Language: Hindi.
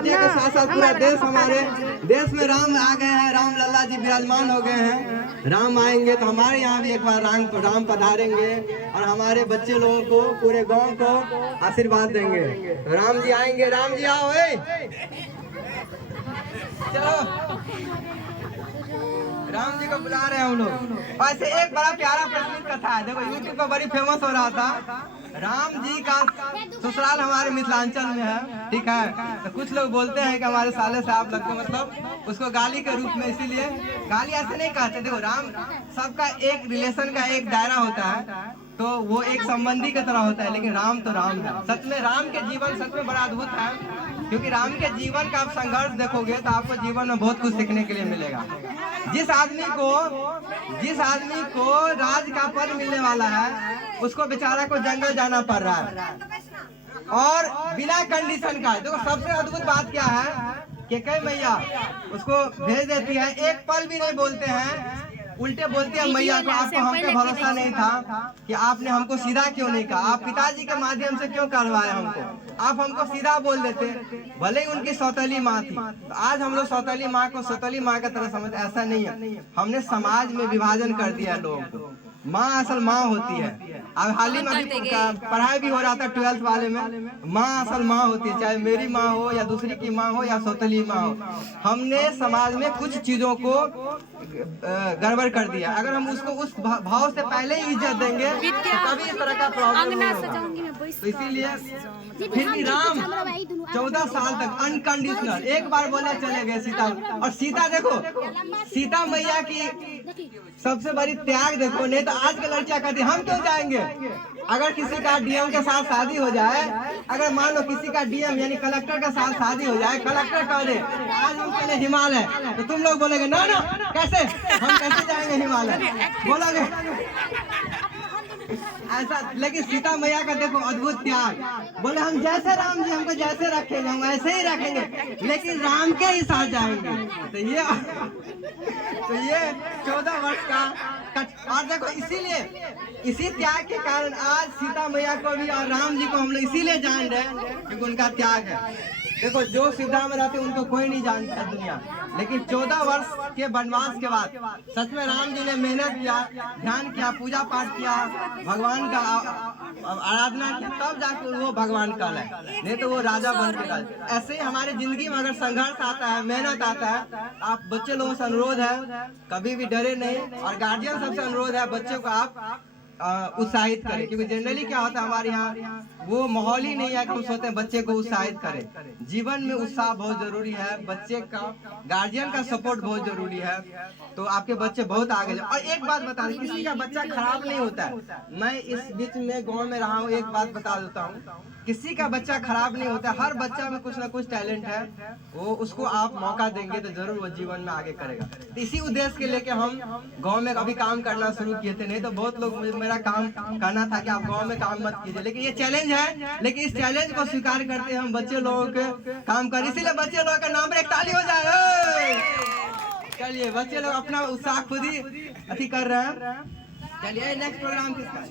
अयोध्या के साथ साथ पूरा देश, हमारे देश में राम आ गए हैं, राम लल्ला जी विराजमान हो गए हैं। राम आएंगे तो हमारे यहाँ भी एक बार राम पधारेंगे और हमारे बच्चे लोगों को, पूरे गांव को आशीर्वाद देंगे। तो राम जी आएंगे, राम जी आओ। चलो राम जी को बुला रहे हैं हम लोग। ऐसे एक बड़ा प्यारा प्रचलित कथा है, देखो यूट्यूब पर बड़ी फेमस हो रहा था। राम जी का ससुराल हमारे मिथिलांचल में है, ठीक है। तो कुछ लोग बोलते हैं कि हमारे साले से आप लगते, मतलब उसको गाली के रूप में, इसीलिए गाली ऐसे नहीं कहते। देखो राम सबका एक रिलेशन का एक दायरा होता है, तो वो एक संबंधी की तरह होता है, लेकिन राम तो राम है। सच में राम के जीवन सच में बड़ा अद्भुत है, क्योंकि राम के जीवन का आप संघर्ष देखोगे तो आपको जीवन में बहुत कुछ सीखने के लिए मिलेगा। जिस आदमी को राज का पद मिलने वाला है, उसको बेचारा को जंगल जाना पड़ रहा है, और बिना कंडीशन का। देखो सबसे अद्भुत बात क्या है कि कई मैया उसको भेज देती है, एक पल भी नहीं बोलते हैं, उल्टे बोलती है मैया को, आपको हम पे भरोसा नहीं था कि आपने हमको सीधा क्यों नहीं कहा, आप पिताजी के माध्यम से क्यों करवाए हमको, आप हमको सीधा बोल देते। भले ही उनकी सौतेली माँ थी, तो आज हम लोग सौतेली माँ को सौतेली माँ की तरह समझ, ऐसा नहीं है। हमने समाज में विभाजन कर दिया है लोगों को। माँ असल माँ होती है। अब हाल ही में पढ़ाई भी हो रहा था 12th वाले में, माँ असल माँ होती है, चाहे मेरी माँ हो या दूसरी की माँ हो या सौतेली माँ हो। हमने समाज में कुछ चीजों को गड़बड़ कर दिया। अगर हम उसको उस भाव से पहले ही इज्जत देंगे तो कभी इस तरह का प्रॉब्लम नहीं होगा। तो इसीलिए फिर भी राम 14 साल तक अनकंडीशनल, एक बार बोले चले गए सीता। और सीता देखो, सीता मैया की सबसे बड़ी त्याग देखो। नहीं तो आज के लड़कियां कहती हम क्यों जाएंगे। अगर किसी का डीएम के साथ शादी हो जाए, अगर मान लो किसी का डीएम यानी कलेक्टर के साथ शादी हो जाए, कलेक्टर कह दे आज हम चले हिमालय, तो तुम लोग बोलेगे ना ना कैसे, हम कैसे जाएंगे हिमालय, बोलोगे ऐसा। लेकिन सीता मैया का देखो अद्भुत त्याग, बोले हम जैसे राम जी हमको जैसे रखेंगे हम ऐसे ही रखेंगे, लेकिन राम के ही साथ जाएंगे। तो ये 14 वर्ष का और देखो, इसीलिए इसी त्याग के कारण आज सीता मैया को भी और राम जी को हम लोग इसीलिए जान रहे हैं क्योंकि उनका त्याग है। देखो जो सुविधा में रहते उनको कोई नहीं जानता दुनिया, लेकिन 14 वर्ष के वनवास के बाद सच में राम जी ने मेहनत किया, ध्यान किया, पूजा पाठ किया, भगवान का आराधना किया, तब जाकर वो भगवान कहलाए, नहीं तो वो राजा बन के राजा। ऐसे ही हमारी जिंदगी में अगर संघर्ष आता है, मेहनत आता है, आप बच्चे लोगों से अनुरोध है कभी भी डरे नहीं, और गार्जियन सबसे अनुरोध है बच्चों को आप उत्साहित करें, क्योंकि जनरली क्या होता है हमारे यहाँ वो माहौल ही नहीं है कि हम सोचते हैं बच्चे को उत्साहित करें। जीवन में उत्साह बहुत जरूरी है, बच्चे का गार्जियन का सपोर्ट बहुत जरूरी है, तो आपके बच्चे बहुत आगे जाए। और एक बात बता दें, किसी का बच्चा खराब नहीं होता है। मैं इस बीच में गांव में रहा हूँ, एक बात बता देता हूँ, किसी का बच्चा खराब नहीं होता। हर बच्चा में कुछ ना कुछ टैलेंट है, वो उसको आप मौका देंगे तो जरूर वो जीवन में आगे करेगा। तो इसी उद्देश्य के लेके हम गांव में अभी काम करना शुरू किए थे। नहीं तो बहुत लोग मेरा काम करना था कि आप गांव में काम मत कीजिए, लेकिन ये चैलेंज है, लेकिन इस चैलेंज को स्वीकार करते हम बच्चे लोगों के काम कर, इसीलिए बच्चे लोगों के नाम पर एक ताली हो जाए। चलिए बच्चे लोग अपना उत्साह खुद ही अति कर रहे हैं। चलिए नेक्स्ट प्रोग्राम किसका है?